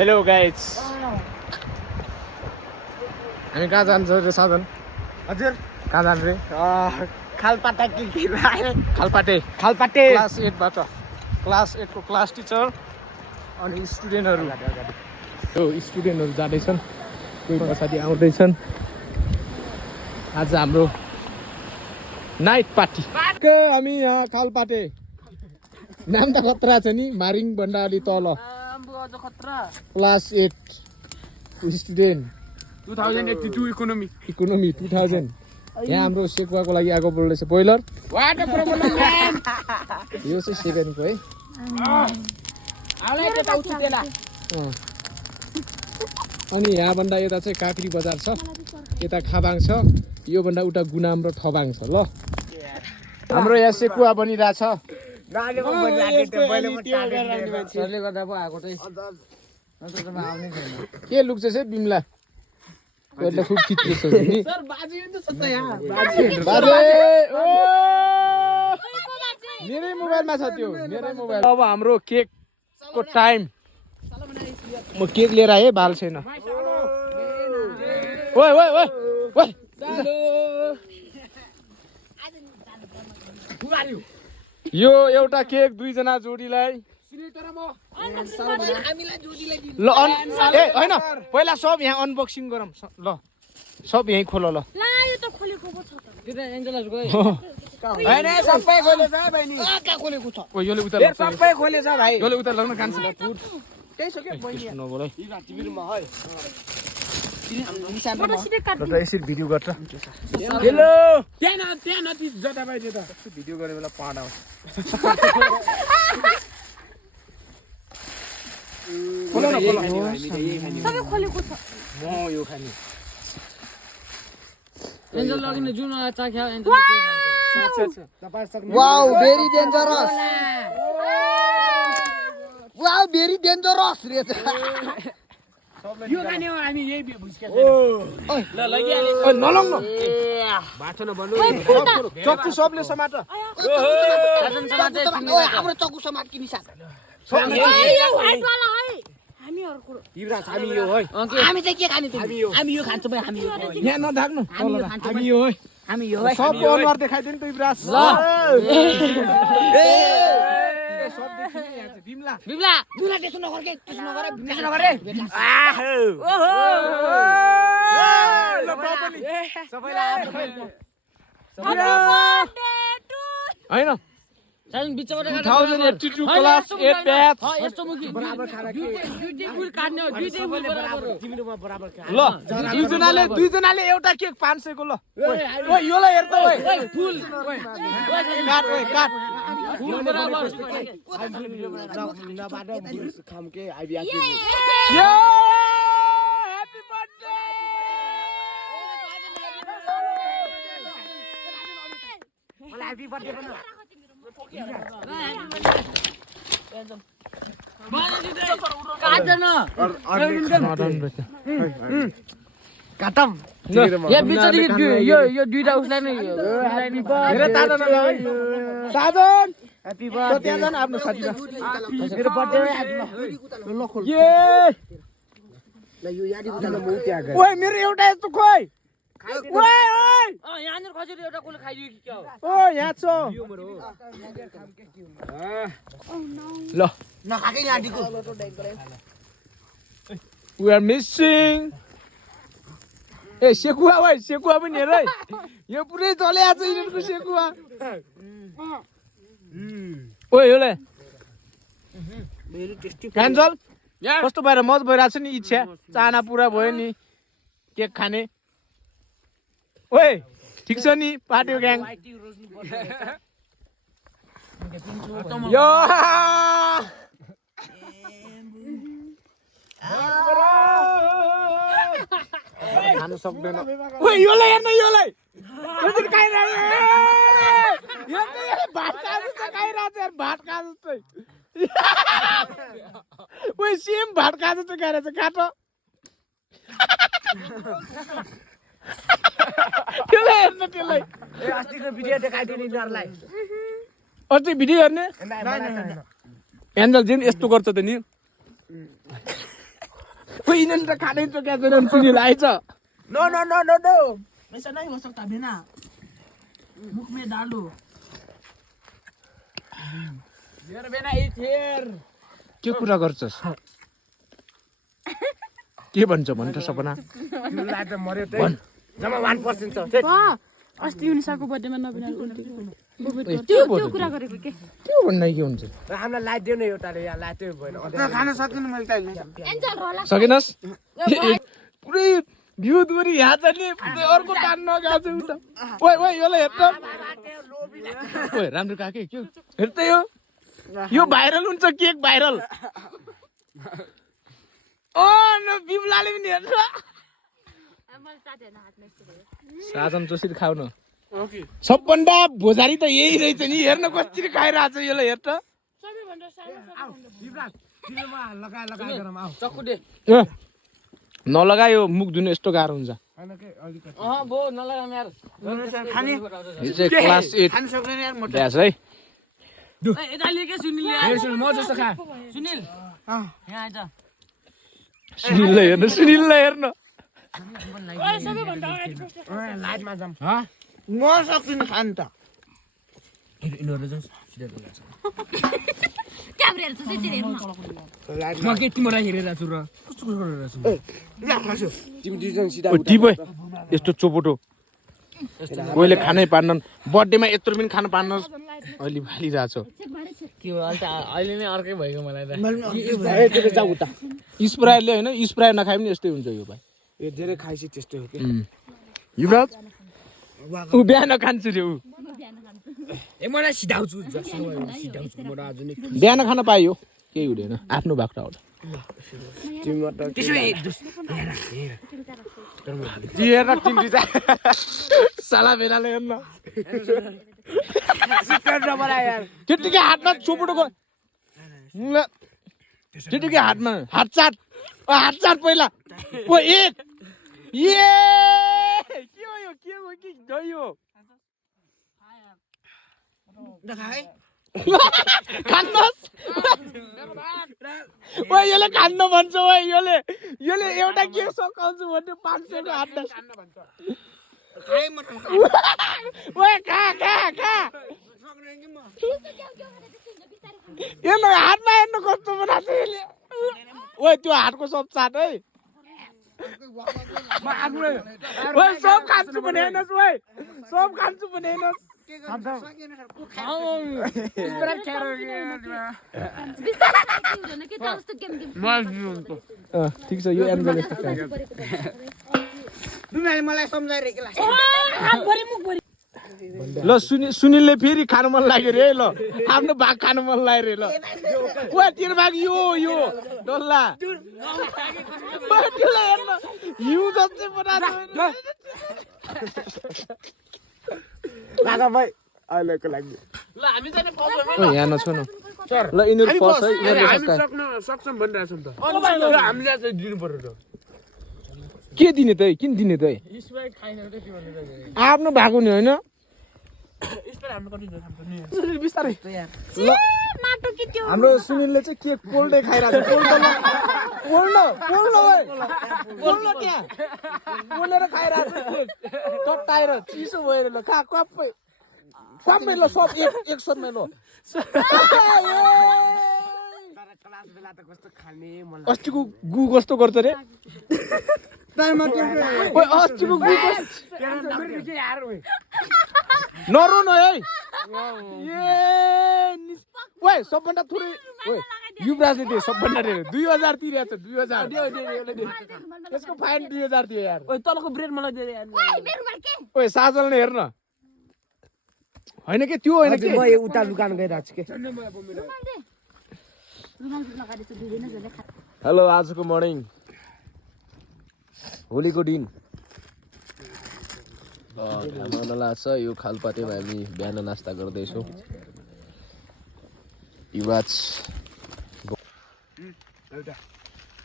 Hello guys हामी कहाँ जान्छौँ रे साधन हजुर कहाँ जानु रे खालपाटा खालपाटे क्लास 8बाट क्लास 8 को क्लास टिचर अनि स्टुडेन्टहरू जाँदैछन् कोही पछाडि आउँदैछन् आज हाम्रो नाइट पार्टी हामी यहाँ खालपाटे नाम त खतरा छ नि मारिङ भन्दा अलि तल क्लास 8 स्टुडेन्ट 2082 इकोनोमी 2000 यहाँ हाम्रो सेकुवाको लागि आगो बोल्दैछ बोइलर यो चाहिँ सेकेन्डको है अनि यहाँभन्दा यता चाहिँ काँक्री बजार छ यता खाबाङ छ योभन्दा उता गुनाम र ठबाङ छ ल हाम्रो यहाँ सेकुवा बनिरहेछ के लुक्छ है बिमला खूब खिच्दैछ मेरै मोबाइलमा छ त्यो मेरै मोबाइल अब हाम्रो केकको टाइम म केक लिएर आएँ बाल छैन ओइ ओइ ओइ ओइ यो एउटा केक दुईजना जोडीलाई ल ए होइन पहिला सब यहाँ अनबक्सिङ गरौँ ल सब यहीँ खोल ल सबै खोलेछ बहिनी खोलेको छ योले उता सबै खोलेछ भाइ योले उता लग्न कान्छ त्यही सके बहिनी नबोल है है यसरी भिडियो गर्छ हेलो त्यहाँ नति जता पाइ त्यो त भिडियो गर्ने बेला पाड आउँछ सबै खोलेको छ म यो खाने एन्जल लगिने जुन चाख्या angel wow very dangerous wow very dangerous रे यो खाने हो हामी यही भुस्के ल लगिहाले ओ नलङ्ग बाटो न भन्नु चक्कु सबले समाट हाम्रो चक्कु समाट किनि साथ युवराज हामी यो है हामी चाहिँ के खाने हामी यो खान्छौँ हामी यो यहाँ नधाक्नु हामी यो है हामी यो सबको अनुहार देखाइदिनु त युवराज सब देखिने यहाँ चाहिँ बिमला बिमला बिमला त्यसो नगर के त्यसो नगर त्यसो नगर रे हैन चाहिँ बिचबाट 2082 क्लास 8 ब्याच यस्तो मुखी बराबर खाना दुईटै फुल काट्ने हो दुईटै फुल बराबर हो तिमीले बराबर ल दुईजनाले एउटा केक 500 को ल ओइ योलाई हेर त ओइ फुल काट ओइ काट फुल बराबर नबाटो खाम के आइबिया के यो ह्यापी बर्थडे मलाई ह्यापी बर्थडे भन काटम यहाँ बिचदेखि यो दुईटा उसलाई नै साजन ह्यापी बर्थडे त्यहाँ जान आफ्नो साथीमा मेरो बर्थडे यो याडी बुझाउन म त्यहाँ गए ओइ मेरो एउटा यस्तो खोइ ओइ ओइ यहाँनिर खसेर एउटा कोले खाइदियो कि क्या हो ओ यहाँ छ ल नखाकै याडीको वी आर मिसिङ ए सेकुवा ओइ सेकुवा पनि हेर है यो पुरै चल्या छ यिनीहरुको सेकुवा ओइ योले भेरी टेस्टी क्यान्सल कस्तो भएर मज भइरहेछ नि इच्छा चाहना पुरा भयो नि केक खाने ओइ ठीक छ नि पार्टी ग्याङ यो खानु सक्दैन ओइ योलाई हेर्न योलाई यसरी खाइरहेछ यो चाहिँ भात खानु खाइरहेछ यार भात खा जस्तै ओइ सेम भात खा जस्तो खाइरहेछ काट त्यसलाई हेर्न त्यसलाई अस्तिको भिडियो देखाइदिने यिनीहरूलाई अस्ति भिडियो हेर्ने एन्जल जिन यस्तो गर्छ त नि कोई इन्होंने तो खाने तो क्या करें सुनील आएछ no no no no no ऐसा नहीं हो सकता बिना मुख में डालो Here bena eat here. के कुरा गर्छस् के भन्छ भन् त सपना तिमीलाई त मर्यो त जम्मा 1% छ अस्ति उनीहरूको बर्थडेमा नबिनाल उल्टी त्यो कुरा गरेको के त्यो भन्दा के हुन्छ र हामीलाई लाइट दियो न एउटाले यहाँ लाइट भएन खान सकिन मैले त एन्जल होला सकेनस् पुरै भ्यू दुरी यहाँ चाहिँ अर्को टान नगाएको छ उता ओइ ओइ यसलाई हेर्न ओइ राम्रो काके के हेर्छ यो भाइरल हुन्छ केक भाइरल ओ न बिमलाले पनि हेर्छ साजन जोसित खाउ न सबभन्दा भोजारी त यही रहेछ नि हेर्न कसरी खाइरहेछ यसलाई हेर्छ चक्कु दे नलगायो मुख धुनु यस्तो गाह्रो हुन्छ बो नलगाम यार यो चाहिँ क्लास 8 खान सक्दैन यार मोटो ब्यास है यता लिएकै सुनिल म जस्तो खा सुनिल यहाँ आइज सुनिललाई हेर्न लाइटमा जाम म सक्दिनँ खान त क्यामेरा हेर्छ चाहिँ हेर्नु म के तिमीलाई हेरेर छु र कस्तो गरेर छु तिमी दुईजना सिधा टिपै यस्तो चोपोटो कोहीले खानै पार्नन् बर्थडेमा यत्रो पनि खान पार्न अहिले भालिरहेछ के हो अहिले नै अर्कै भएको मलाई त जाऊ उता स्प्रायरले होइन स्प्रायर नखाए पनि यस्तै हुन्छ यो भाइ यो धेरै खाइसी त्यस्तै हो कि युवराज ऊ बिहान खान्छु रे ऊ ए मलाई सिधाउँछु सिधाउँछु म आज नै बिहान खान पाइयो केही हुँदैन आफ्नो बाख्रा हो साला बेलाले हेर्न त्यतिकै हातमा चोपटोको त्यतिकै हातमा हात चाट पहिला ओ एक ये के हो यो के हो कि दही हो खान्नुहोस् ओ यसले खान्न भन्छ ओ यसले एउटा के सकाउँछु भन्ने 500 को हात ओ खा यो न हातमा हेर्नु कस्तो बनाएको छ यसले ओ त्यो हातको सब चाट है म आफ्नो ओ सब खान्छु भने हेर्नुहोस् ओइ सब खान्छु भने हेर्नुहोस् ठिक छ यो एन्जलले मलाई सम्झाएर ल सुनिलले फेरि खानु मन लाग्यो रे ल आफ्नो भाग खानु मन लाग्यो रे ल ओ तेरो भाग यो डल्ला त्यसलाई हेर्न हिउँ जस्तै बनाएको लागा भाइ अहिलेको लागि ल हामी चाहिँ प्रब्लम ओ यहाँ नछो न ल यिनीहरू पर्छ है यिनीहरू सक्छौँ भनिरहेछौँ त हामीले चाहिँ दिनु पर्यो त के दिने त किन दिने त स्प्राइट खाइन त के भन्नु त आफ्नो भएको नि होइन स्प्राइट हाम्रो कति खान्छ नि बिस्तारै माटो के त्यो हाम्रो सुनिलले चाहिँ के कोल्डै खाइरहेको छ कोल्ड कोल्ड त्यहाँ कोलेर खाइरहेको छ तताएर चिसो भएर ल खा कप्पै सबै ल सब एक सरमा ल अस्तिको गु कस्तो गर्छ रे अस्तिको गु नरो न है ओए सबभन्दा थोरै ओए युवराजले दियो सबभन्दा धेरै 2000 तिरेको छ 2000 यसको फाइन 2000 दियो यार ओइ तलको ब्रेड मलाई दे यार ओए साजलले हेर्न हैन के त्यो हैन के म यो उता दुकान गइरहेको छु के हेलो आजको मर्निङ होलीको दिन घाम लाग्छ यो खालपातेमा हामी बिहान नास्ता गर्दैछौँ युवाज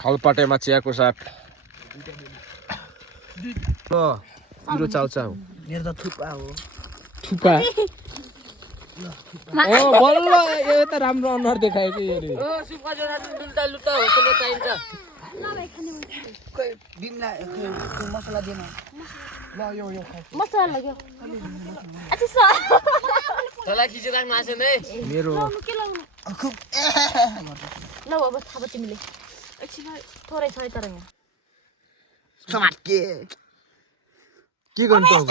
खालपाटेमा चियाको साथ पिरो चाउचाउ मेरो त थुक्पा हो थुक्पा बल्ल यो त राम्रो अनुहार देखायो कि यो ओ सुपा जोरा लुटा होटल चाहिन्छ भाइ खाने खोइ बिमला खोइ मसला दिएन ल यो खाऊ मसला लाग्यो अच्छा स तँलाई खिचिराख्नु आएको छैन है मेरो लाउनु के लाउनु ल अब थाहा भयो तिमीले एकछिन थोरै छ है तर यहाँ समाट के गर्नु त अब